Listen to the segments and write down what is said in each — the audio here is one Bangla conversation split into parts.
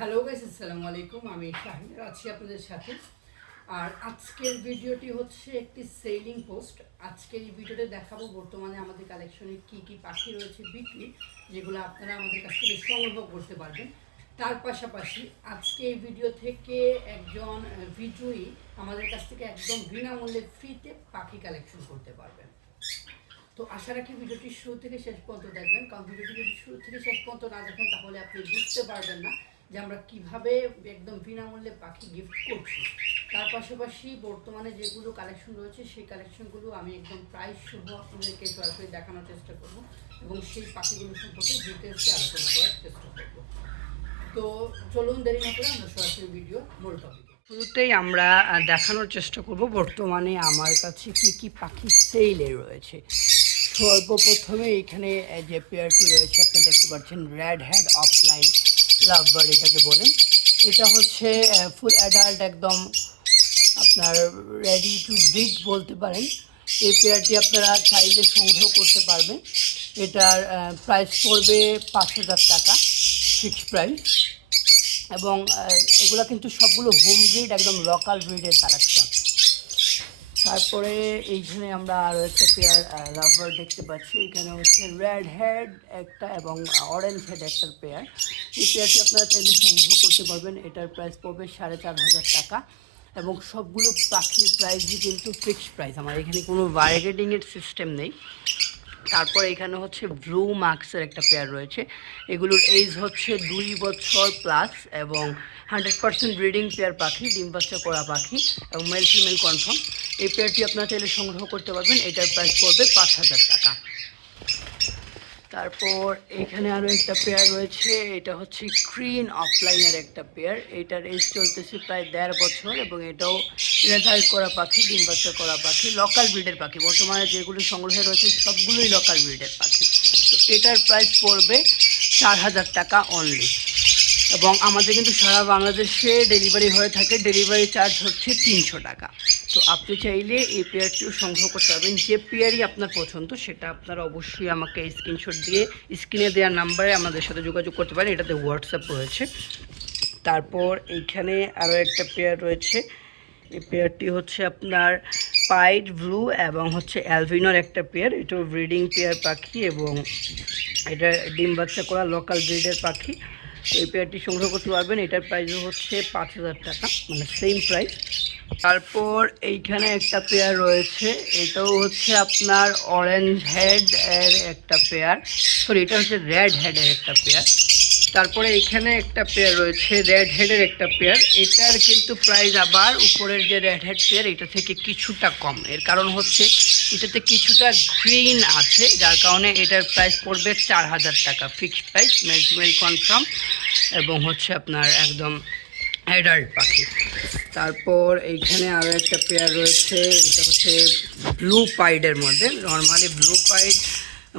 হ্যালো গাইস আসসালামু আলাইকুম আমি শাহিন, আছি আপনাদের সাথে। আর আজকের ভিডিওটি হচ্ছে একটি সেলিং পোস্ট আজকের এই ভিডিওতে দেখাবো বর্তমানে আমাদের কালেকশনে কি কি পাখি রয়েছে বিক্রি, যেগুলো আপনারা আমাদের কাছ থেকে সংগ্রহ করতে পারবেন। তার পাশাপাশি আজকে এই ভিডিও থেকে একজন বিজয়ী আমাদের কাছ থেকে একদম বিনামূল্যে ফ্রিতে পাখি কালেকশন করতে পারবেন। তো আশা রাখি ভিডিওটি শুরু থেকে শেষ পর্যন্ত দেখবেন। কারণ ভিডিওটি যদি শুরু থেকে শেষ পর্যন্ত না দেখেন, তাহলে আপনি বুঝতে পারবেন না যে আমরা কীভাবে একদম বিনামূল্যে পাখি গিফট করছি। তার পাশাপাশি বর্তমানে যেগুলো কালেকশন রয়েছে, সেই কালেকশনগুলো আমি একদম প্রাইস সহ আপনাদেরকে সরাসরি দেখানোর চেষ্টা করব এবং সেই পাখিগুলো সম্পর্কে ডিটেলসে আলোচনা করার চেষ্টা করব। তো চলুন দেরি না করে আমরা সরাসরি ভিডিও মূল টপিকে শুরুতেই আমরা দেখানোর চেষ্টা করব বর্তমানে আমার কাছে কি কি পাখি সেলে রয়েছে। সর্বপ্রথমে এখানে যে পেয়ারটি রয়েছে, আপনি দেখতে পাচ্ছেন রেড হ্যাড অফলাইন লাভবার এটাকে বলেন। এটা হচ্ছে ফুল অ্যাডাল্ট একদম আপনার রেডি টু ব্রিড বলতে পারেন। এই পেয়ারটি আপনারা চাইলে সংগ্রহ করতে পারবেন। এটার প্রাইস পড়বে পাঁচ হাজার টাকা ফিক্সড প্রাইস এবং এগুলো কিন্তু সবগুলো হোম ব্রিড একদম লোকাল ব্রিডের কালেকশন তারপরে এইখানে আমরা আরও একটা পেয়ার রাবার দেখতে পাচ্ছি। এখানে হচ্ছে রেড হেড একটা এবং অরেঞ্জ হেড একটা পেয়ার। এই পেয়ারটি আপনারা চাইলে সংগ্রহ করতে পারবেন। এটার প্রাইস পড়বে সাড়ে চার হাজার টাকা এবং সবগুলো পাখির প্রাইসই কিন্তু ফিক্সড প্রাইস আমার এখানে কোনো বার্গেটিংয়ের সিস্টেম নেই। তারপর এখানে হচ্ছে ব্লু মার্কসের একটা পেয়ার রয়েছে। এগুলোর এইজ হচ্ছে দুই বছর প্লাস এবং হান্ড্রেড পার্সেন্ট ব্রিডিং পেয়ার পাখি ডিম বাচ্চা করা পাখি এবং মেল ফিমেল কনফার্ম এই পেয়ারটি আপনারা চাইলে সংগ্রহ করতে পারবেন। এটার প্রাইস পড়বে পাঁচ হাজার টাকা। তারপর এখানে আরও একটা পেয়ার রয়েছে, এটা হচ্ছে ক্রিন অফলাইনের একটা পেয়ার এটার এজ চলতেছে প্রায় দেড় বছর এবং এটাও রেজাল্ট করা পাখি ডিম বাচ্চা করা পাখি লোকাল ব্রিডের পাখি। বর্তমানে যেগুলো সংগ্রহে রয়েছে সবগুলোই লোকাল ব্রিডের পাখি। তো এটার প্রাইস পড়বে চার হাজার টাকা অনলি এবং আমাদের কিন্তু সারা বাংলাদেশে ডেলিভারি হয়ে থাকে ডেলিভারি চার্জ হচ্ছে তিনশো টাকা। তো আপনি চাইলে এই পেয়ারটিও সংগ্রহ করতে পারবেন। যে পেয়ারই আপনার পছন্দ, সেটা আপনারা অবশ্যই আমাকে স্ক্রিনশট দিয়ে স্ক্রিনে দেওয়ার নাম্বারে আমাদের সাথে যোগাযোগ করতে পারেন। এটাতে হোয়াটসঅ্যাপ রয়েছে। তারপর এইখানে আরও একটা পেয়ার রয়েছে। এই পেয়ারটি হচ্ছে আপনার পাইট ব্লু এবং হচ্ছে অ্যালভিনোর একটা পেয়ার এটাও ব্রিডিং পেয়ার পাখি এবং এটা ডিম বাচ্চা করা লোকাল ব্রিডের পাখি। এই পেয়ারটি সংগ্রহ করতে পারবেন। এটার প্রাইসও হচ্ছে পাঁচ হাজার টাকা মানে সেম প্রাইস তারপর এইখানে একটা পেয়ার রয়েছে। এটাও হচ্ছে আপনার অরেঞ্জ হেড এর একটা পেয়ার সরি এটা হচ্ছে রেড হেডের একটা পেয়ার তারপরে এখানে একটা পেয়ার রয়েছে রেড হেডের একটা পেয়ার এটার কিন্তু প্রাইস আবার উপরের যে রেড হেড পেয়ার এটা থেকে কিছুটা কম। এর কারণ হচ্ছে এটাতে কিছুটা গ্রিন আছে, যার কারণে এটার প্রাইস পড়বে চার হাজার টাকা। ফিক্সড প্রাইস মেল কনফার্ম এবং হচ্ছে আপনার একদম অ্যাডাল্ট পাখি। তারপর এইখানে আরও একটা পেয়ার রয়েছে, এটা হচ্ছে ব্লু পাইডের মধ্যে। নর্মালি ব্লু পাইড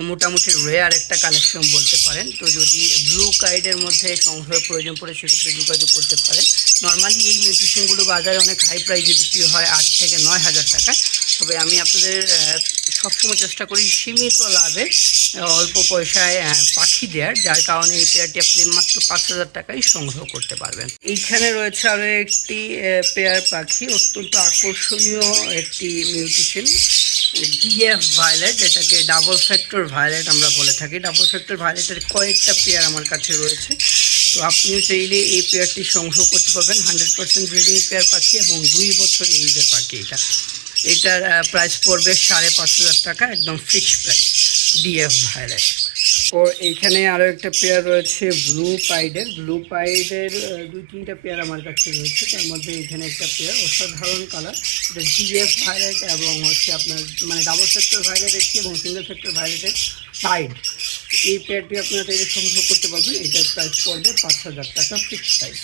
মোটামুটি রেয়ার একটা কালেকশন বলতে পারেন। তো যদি ব্লু কাইডের মধ্যে সংগ্রহের প্রয়োজন পড়ে, সেক্ষেত্রে যোগাযোগ করতে পারেন। নর্মালি এই মিউটিশনগুলো বাজারে অনেক হাই প্রাইসে বিক্রি হয়, আট থেকে নয় হাজার টাকা তবে আমি আপনাদের সবসময় চেষ্টা করি সীমিত লাভে অল্প পয়সায় পাখি দেওয়ার যার কারণে এই পেয়ারটি আপনি মাত্র পাঁচ হাজার টাকায় সংগ্রহ করতে পারবেন। এইখানে রয়েছে আরও একটি পেয়ার পাখি, অত্যন্ত আকর্ষণীয় একটি মিউটিশিয়ান ডিএফ ভায়োলেট, এটাকে ডাবল ফ্যাক্টর ভায়োলেট আমরা বলে থাকি। ডাবল ফ্যাক্টর ভায়োলেটের কয়েকটা পেয়ার আমার কাছে রয়েছে। তো আপনিও চাইলে এই পেয়ারটি সংগ্রহ করতে পারবেন। হান্ড্রেড পার্সেন্ট ব্রিডিং পেয়ার পাখি এবং দুই বছর এইজের পাখি এটা। এটার প্রাইস পড়বে সাড়ে পাঁচ হাজার টাকা, একদম ফিক্সড প্রাইস ডিএফ ভায়োলেট ও, এইখানে আরও একটা পেয়ার রয়েছে ব্লু পাইডের ব্লু পাইডের দুই তিনটা পেয়ার আমার কাছে রয়েছে। তার মধ্যে এখানে একটা পেয়ার অসাধারণ কালার এটা ডিএফ ভায়োলেট এবং হচ্ছে আপনার মানে ডাবল সেক্টর ভায়োলেট একটি এবং সিঙ্গেল সেক্টর ভায়োলেটের পাইড এই পেয়ারটি আপনারা চাইলে সংগ্রহ করতে পারবেন। এটার প্রাইস পড়বে পাঁচ হাজার টাকা ফিক্সড প্রাইস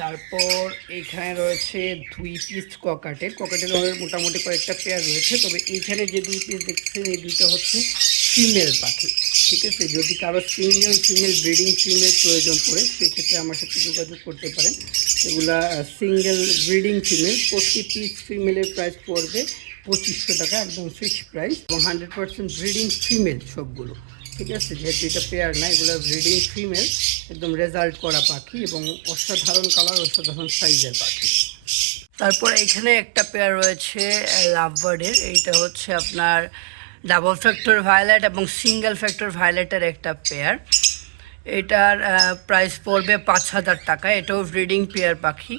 তারপর এখানে রয়েছে দুই পিস ককাটের ককাটের মোটামুটি কয়েকটা পেয়ার রয়েছে। তবে এইখানে যে দুই পিস দেখছেন, এই দুইটা হচ্ছে ফিমেল পাখি, ঠিক আছে? যদি কারও সিঙ্গেল ফিমেল ব্রিডিং ফিমেল প্রয়োজন পড়ে, সেক্ষেত্রে আমার সাথে যোগাযোগ করতে পারেন। এগুলা সিঙ্গেল ব্রিডিং ফিমেল প্রতি পিস ফিমেলের প্রাইস পড়বে পঁচিশশো টাকা, একদম ফিক্সড প্রাইস এবং হান্ড্রেড পার্সেন্ট ব্রিডিং ফিমেল সবগুলো। ঠিক আছে, যেহেতু এটা পেয়ার না, এগুলো ব্রিডিং ফিমেল একদম রেজাল্ট করা পাখি এবং অসাধারণ কালার অসাধারণ সাইজের পাখি। তারপর এখানে একটা পেয়ার রয়েছে লাভবার্ডের এইটা হচ্ছে আপনার ডাবল ফ্যাক্টর ভায়োলেট এবং সিঙ্গেল ফ্যাক্টর ভায়োলেটের একটা পেয়ার এটার প্রাইস পড়বে পাঁচ হাজার টাকা, এটাও ব্রিডিং পেয়ার পাখি।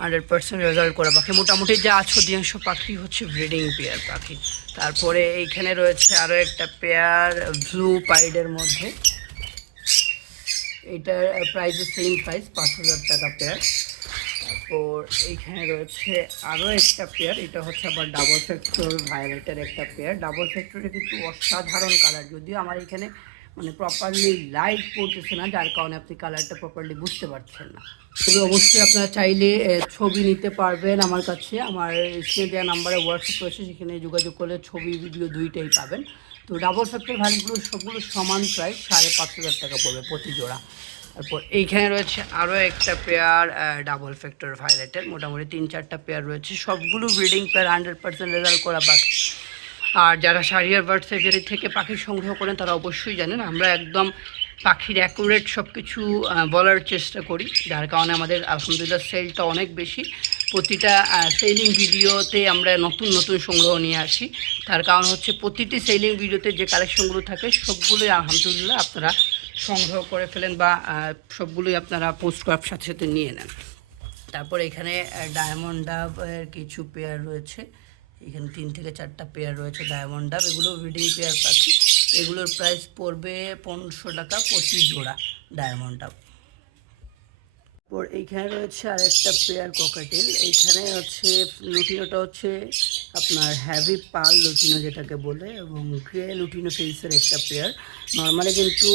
হান্ড্রেড পার্সেন্ট রেজাল্ট করা পাখি। মোটামুটি যা অধিকাংশ পাখি হচ্ছে ব্রিডিং পেয়ার পাখি। তারপরে এইখানে রয়েছে আরও একটা পেয়ার, ব্লু পাইডের মধ্যে। এটার প্রাইস সেম প্রাইস পাঁচ হাজার টাকা পেয়ার। তারপর এইখানে রয়েছে আরও একটা পেয়ার, এটা হচ্ছে আবার ডাবল ফ্যাক্টর ভায়োলেটের একটা পেয়ার। ডাবল ফ্যাক্টরে কিন্তু অসাধারণ কালার যদিও আমার এখানে মানে প্রপারলি লাইট পড়তেছে না, যার কারণে আপনি কালারটা প্রপারলি বুঝতে পারছেন না। তবে অবশ্যই আপনারা চাইলে ছবি নিতে পারবেন আমার কাছে। আমার স্ক্রিনে দেওয়া নাম্বারে হোয়াটসঅ্যাপ রয়েছে, সেখানে যোগাযোগ করলে ছবি ভিডিও দুইটাই পাবেন। তো ডাবল ফ্যাক্টর ভ্যালুগুলো সবগুলো সমান প্রায় সাড়ে পাঁচ হাজার টাকা পড়বে প্রতি জোড়া। তারপর এইখানে রয়েছে আরও একটা পেয়ার ডাবল ফ্যাক্টর ভায়োলেটের মোটামুটি তিন চারটা পেয়ার রয়েছে। সবগুলো breeding pair hundred percent result করা পাখি আর যারা শারিয়ার বার্ড সেঞ্চুরি থেকে পাখি সংগ্রহ করেন, তারা অবশ্যই জানেন, আমরা একদম পাখির অ্যাকুরেট সব কিছু বলার চেষ্টা করি। যার কারণে আমাদের, আলহামদুলিল্লাহ সেলটা অনেক বেশি। প্রতিটা সেলিং ভিডিওতে আমরা নতুন নতুন সংগ্রহ নিয়ে আসি। তার কারণ হচ্ছে প্রতিটি সেলিং ভিডিওতে যে কালেকশনগুলো থাকে, সবগুলোই আলহামদুলিল্লাহ আপনারা সংগ্রহ করে ফেলেন বা সবগুলোই আপনারা পোস্ট করার সাথে সাথে নিয়ে নেন। তারপর এখানে ডায়মন্ড ডাবের কিছু পেয়ার রয়েছে। এখানে তিন থেকে চারটা পেয়ার রয়েছে ডায়মন্ড ডাব এগুলো ব্রিডিং পেয়ার পাখি। এগুলোর প্রাইস পড়বে পনেরোশো টাকা প্রতি জোড়া ডায়মন্ড ডাব তারপর এইখানে রয়েছে আরেকটা পেয়ার ককাটেল এইখানে হচ্ছে, লুটিনোটা হচ্ছে আপনার হ্যাভি পাল লুটিনো যেটাকে বলে এবং গ্রে লুটিনো ফেসের একটা পেয়ার নর্মালি কিন্তু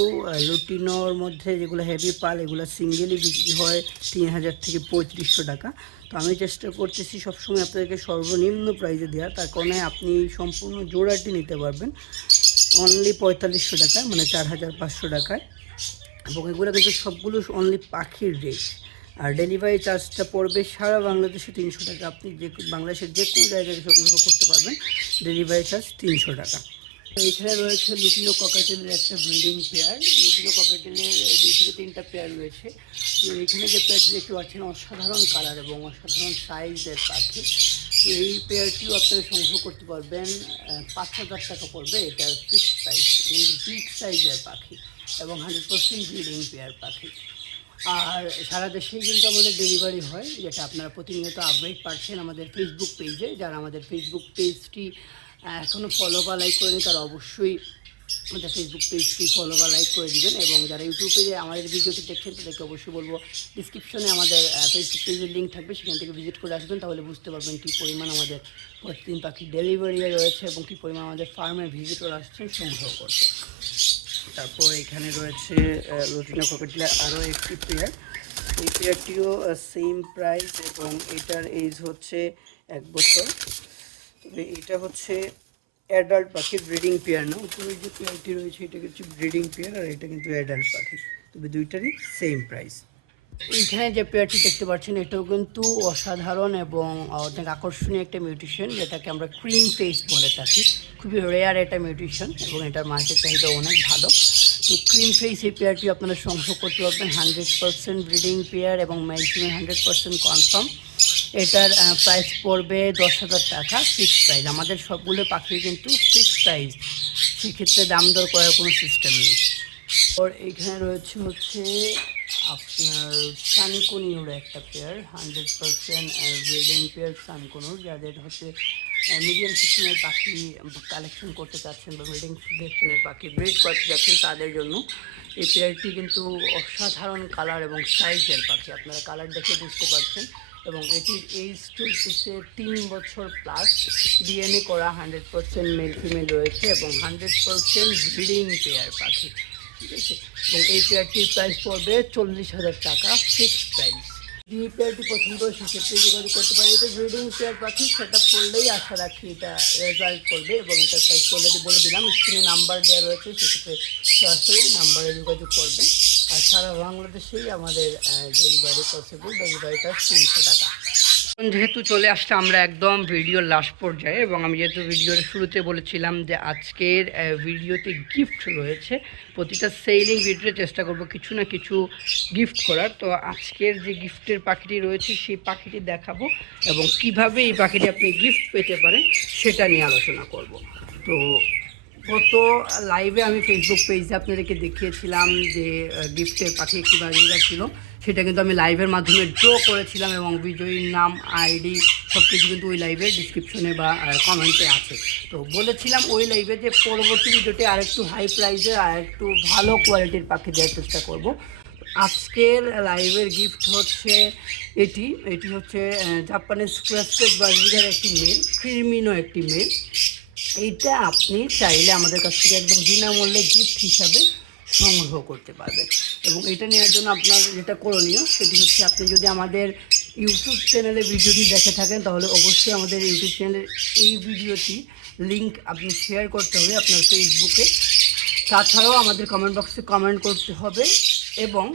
লুটিনোর মধ্যে যেগুলো হেভি পাল এগুলো সিঙ্গেলি বিক্রি হয় তিন হাজার থেকে পঁয়ত্রিশশো টাকা। তো আমি চেষ্টা করতেছি সবসময় আপনাদেরকে সর্বনিম্ন প্রাইসে দেওয়ার তার কারণে আপনি সম্পূর্ণ জোড়াটি নিতে পারবেন। অনলি পঁয়তাল্লিশশো টাকায় মানে চার হাজার পাঁচশো টাকায়। এবং এগুলো কিন্তু সবগুলো অনলি পাখির রেট আর ডেলিভারি চার্জটা পড়বে সারা বাংলাদেশে তিনশো টাকা। আপনি যে বাংলাদেশের যে কোনো জায়গায় সংগ্রহ করতে পারবেন। ডেলিভারি চার্জ তিনশো টাকা। এইখানে রয়েছে লুটিনো ককাটেলের একটা ব্রিডিং পেয়ার লুটিনো ককাটেলের দুই থেকে তিনটা পেয়ার রয়েছে। তো এইখানে যে পেয়ারটি দেখতে পাচ্ছেন, অসাধারণ কালার এবং অসাধারণ সাইজের পাখি। তো এই পেয়ারটিও আপনারা সংগ্রহ করতে পারবেন পাঁচ হাজার টাকা পড়বে। এটার ফিক্স সাইজ কিন্তু বিগ সাইজের পাখি। এবং হান্ড্রেড পার্সেন্ট ব্রিডিং পেয়ার পাখি। আর সারা দেশেই কিন্তু আমাদের ডেলিভারি হয়, যেটা আপনারা প্রতিনিয়ত আপডেট পাচ্ছেন আমাদের ফেসবুক পেজে যারা আমাদের ফেসবুক পেজটি এখনও ফলো বা লাইক করেনি, তারা অবশ্যই আমাদের ফেসবুক পেজটি ফলো বা লাইক করে দিবেন। এবং যারা ইউটিউব আমাদের ভিডিওটি দেখছেন, তাদেরকে অবশ্যই বলব ডিসক্রিপশনে আমাদের ফেসবুক পেজের লিঙ্ক থাকবে, সেখান থেকে ভিজিট করে আসবেন, তাহলে বুঝতে পারবেন কী পরিমাণ আমাদের প্রতিদিন পাখি ডেলিভারি রয়েছে এবং কী পরিমাণ আমাদের ফার্মে ভিজিটর আসছেন, সংগ্রহ করতে তারপর এখানে রয়েছে রুটিনা ককেটলের আরও একটি পেয়ার এই পেয়ারটিও সেম প্রাইস এবং এটার এজ হচ্ছে এক বছর। তবে এটা হচ্ছে অ্যাডাল্ট পাখি ব্রিডিং পেয়ার না। উপরে যে পেয়ারটি রয়েছে এটা হচ্ছে ব্রিডিং পেয়ার আর এটা কিন্তু অ্যাডাল্ট পাখি। তবে দুইটারই সেম প্রাইস এইখানে যে পেয়ারটি দেখতে পাচ্ছেন, এটাও কিন্তু অসাধারণ এবং অনেক আকর্ষণীয় একটা মিউটিশন, যেটাকে আমরা ক্রিম ফেস বলে থাকি। খুবই রেয়ার একটা মিউটিশন এবং এটার মার্কেট চাহিদা অনেক ভালো। তো ক্রিম ফেস এই পেয়ারটি আপনারা সংগ্রহ করতে পারবেন হান্ড্রেড পার্সেন্ট ব্রিডিং পেয়ার এবং ম্যাক্সিমাম হান্ড্রেড পার্সেন্ট কনফার্ম এটার প্রাইস পড়বে দশ হাজার টাকা ফিক্সড প্রাইস আমাদের সবগুলো পাখি কিন্তু ফিক্সড প্রাইস সেক্ষেত্রে দাম দর করার কোনো সিস্টেম নেই। ওর এখানে রয়েছে হচ্ছে আপনার সানকনিউর একটা pair hundred percent breeding pair sun conure, যাদের হচ্ছে মিডিয়াম সিস্টেমের পাখি কালেকশন করতে চাচ্ছেন বা ব্রিডিং সিস্টেমের পাখি ব্রিড করতে চাচ্ছেন, তাদের জন্য এই পেয়ারটি কিন্তু অসাধারণ কালার এবং সাইজের পাখি। আপনারা কালার দেখে বুঝতে পারছেন এবং এটির এইজ চলতেছে তিন বছর প্লাস ডিএনএ করা হান্ড্রেড পার্সেন্ট মেল ফিমেল রয়েছে এবং হান্ড্রেড পার্সেন্ট ব্রিডিং পেয়ার পাখি। ঠিক আছে এবং এই পেয়ারটির প্রাইস পড়বে চল্লিশ হাজার টাকা ফিক্সড প্রাইস এই পেয়ারটি পছন্দ সেক্ষেত্রে যোগাযোগ করতে পারেন। এটা ব্রিডিং পেয়ার পাখি সেটা পড়লেই আশা রাখি এটা রেজাল্ট করবে এবং এটা প্রাইস অলরেডি বলে দিলাম স্ক্রিনে নাম্বার দেওয়া রয়েছে, সেক্ষেত্রে সরাসরি নাম্বারে যোগাযোগ করবেন। আর সারা বাংলাদেশেই আমাদের ডেলিভারি পসিবল ডেলিভারিটা তিনশো টাকা। যেহেতু চলে আসছে, আমরা একদম ভিডিওর লাস্ট পর্যায়ে এবং আমি যেহেতু ভিডিওর শুরুতে বলেছিলাম যে আজকের ভিডিওতে গিফট রয়েছে, প্রতিটা সেলিং ভিডিওতে চেষ্টা করব কিছু না কিছু গিফট করার। তো আজকের যে গিফটের পাখিটি রয়েছে, সেই পাখিটি দেখাবো এবং কীভাবে এই পাখিটি আপনি গিফট পেতে পারেন, সেটা নিয়ে আলোচনা করব। তো গত লাইভে আমি ফেসবুক পেজে আপনাদেরকে দেখিয়েছিলাম যে গিফটের পাখি একটি বাজিকার ছিল। সেটা কিন্তু আমি লাইভের মাধ্যমে ড্র করেছিলাম এবং বিজয়ীর নাম আইডি সব কিছু কিন্তু ওই লাইভের ডিসক্রিপশনে বা কমেন্টে আছে। তো বলেছিলাম ওই লাইভে যে পরবর্তী ভিডিওতে আরেকটু হাই প্রাইসের আর একটু ভালো কোয়ালিটির পাখি দেওয়ার চেষ্টা করব। আজকের লাইভের গিফট হচ্ছে এটি। এটি হচ্ছে জাপানের স্ক্র্যাচেড বাজিকার একটি মেল ক্রিমিনো একটি মেল এইটা আপনি চাইলে আমাদের কাছ থেকে একদম বিনামূল্যে গিফট হিসাবে সংগ্রহ করতে পারবেন। এবং এটা নেওয়ার জন্য আপনার যেটা করণীয়, সেটি হচ্ছে আপনি যদি আমাদের ইউটিউব চ্যানেলে ভিডিওটি দেখে থাকেন, তাহলে অবশ্যই আমাদের ইউটিউব চ্যানেলের এই ভিডিওটি লিঙ্ক আপনি শেয়ার করতে হবে আপনার ফেসবুকে। তাছাড়াও আমাদের কমেন্ট বক্সে কমেন্ট করতে হবে এবং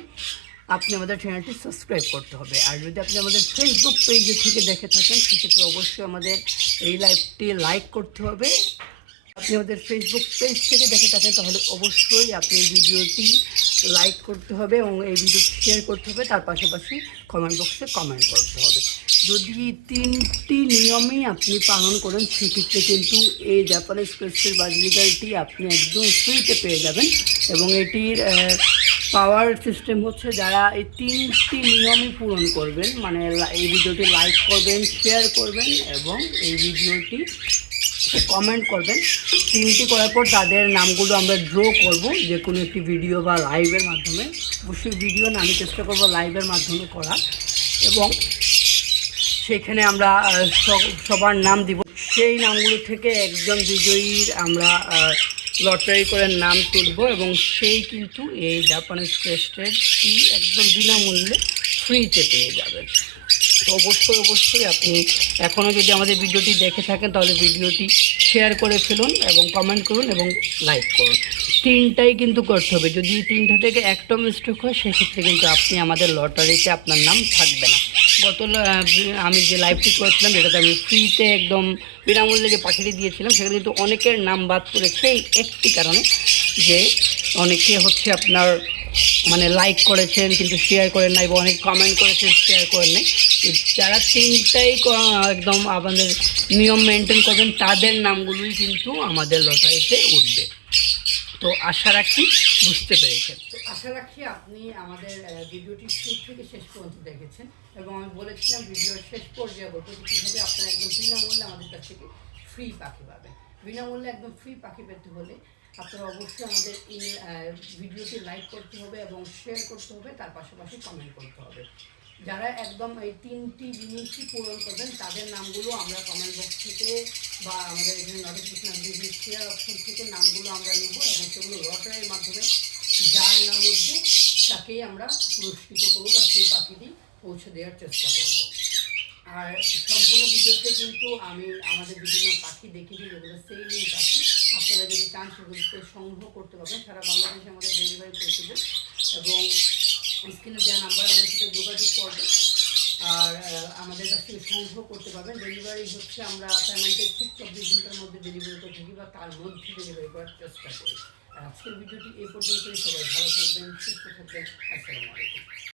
আপনি আমাদের চ্যানেলটি সাবস্ক্রাইব করতে হবে। আর যদি আপনি আমাদের ফেসবুক পেজে থেকে দেখে থাকেন, সেক্ষেত্রে অবশ্যই আমাদের এই লাইভটি লাইক করতে হবে। আপনি আমাদের ফেসবুক পেজ থেকে দেখে থাকেন, তাহলে অবশ্যই আপনি এই ভিডিওটি লাইক করতে হবে এবং এই ভিডিওটি শেয়ার করতে হবে। তার পাশাপাশি কমেন্ট বক্সে কমেন্ট করতে হবে। যদি তিনটি নিয়মই আপনি পালন করেন, সেক্ষেত্রে কিন্তু এই জাপানিজ ক্রেস্টের বাজরিগালটি আপনি একদম ফ্রিতে পেয়ে যাবেন এবং এটির পাওয়ার সিস্টেম হচ্ছে যারা এই তিনটি নিয়মই পূরণ করবেন মানে এই ভিডিওটি লাইক করবেন শেয়ার করবেন এবং এই ভিডিওটি কমেন্ট করবেন। তিনটি করার পর তাদের নামগুলো আমরা ড্র করব, যে কোনো একটি ভিডিও বা লাইভের মাধ্যমে। অবশ্যই ভিডিও না, আমি চেষ্টা করব লাইভের মাধ্যমে করার। এবং সেখানে আমরা সবার নাম দিব। সেই নামগুলো থেকে একজন বিজয়ীর আমরা লটারি করে নাম তুলব এবং সেই কিন্তু এই জাপানিজ ক্রেস্টের একদম বিনামূল্যে ফ্রিতে পেয়ে যাবেন। তো অবশ্যই অবশ্যই আপনি এখনও যদি আমাদের ভিডিওটি দেখে থাকেন, তাহলে ভিডিওটি শেয়ার করে ফেলুন এবং কমেন্ট করুন এবং লাইক করুন। তিনটাই কিন্তু করতে হবে। যদি তিনটা থেকে একটা মিস্টেক হয়, সেক্ষেত্রে কিন্তু আপনি আমাদের লটারিতে আপনার নাম থাকবে না। গত আমি যে লাইভটি করেছিলাম, যেটাতে আমি ফ্রিতে একদম বিনামূল্যে যে পাখিটি দিয়েছিলাম, সেখানে কিন্তু অনেকের নাম বাদ পড়েছে। এই একটি কারণে যে অনেকে হচ্ছে আপনার মানে লাইক করেছেন কিন্তু শেয়ার করেন নাই বা অনেক কমেন্ট করেছেন শেয়ার করেন নাই। যারা তিনটাই একদম আমাদের নিয়ম মেনটেন করবেন, তাদের নামগুলোই কিন্তু আমাদের লটারিতে উঠবে। তো আশা রাখি বুঝতে পেরেছেন। তো আশা রাখি আপনি আমাদের ভিডিওটি শুরু থেকে শেষ পর্যন্ত দেখেছেন এবং আমি বলেছিলাম ভিডিওর শেষ পর্যায়ে বলব যে কীভাবে আপনারা একদম বিনামূল্যে আমাদের কাছ থেকে ফ্রি পাখি বিনামূল্যে একদম ফ্রি পাখি পেতে হলে আপনারা অবশ্যই আমাদের এই ভিডিওটি লাইক করতে হবে এবং শেয়ার করতে হবে, তার পাশাপাশি কমেন্ট করতে হবে। যারা একদম এই তিনটি জিনিসই পূরণ করবেন, তাদের নামগুলো আমরা কমেন্ট বক্স থেকে বা আমাদের এখানে নোটিফিকেশন আসবে শেয়ার অপশন থেকে নামগুলো আমরা নিব এবং সেগুলো লটারির মাধ্যমে যার নাম উঠবে, তাকেই আমরা পুরস্কৃত করব বা সেই পাখিটি পৌঁছে দেওয়ার চেষ্টা করব। আর সম্পূর্ণ ভিডিওতে কিন্তু আমি আমাদের বিভিন্ন পাখি দেখিয়ে দিই, যেগুলো সেইলিং পাখি। আপনারা যদি চান সেগুলোকে সংগ্রহ করতে পারবেন। সারা বাংলাদেশে আমাদের ডেলিভারি পসিবল এবং স্ক্রিনে দেওয়া নাম্বার আমাদের সাথে যোগাযোগ করবেন আর আমাদের কাছ থেকে সংগ্রহ করতে পারবেন। ডেলিভারি হচ্ছে আমরা পেমেন্টের ঠিক চব্বিশ ঘণ্টার মধ্যে ডেলিভারি করে থাকি বা তার মধ্যে ডেলিভারি করার চেষ্টা করি। আজকের ভিডিওটি এই পর্যন্তই। সবাই ভালো থাকবেন, সুস্থ থাকবেন। আসসালামু আলাইকুম।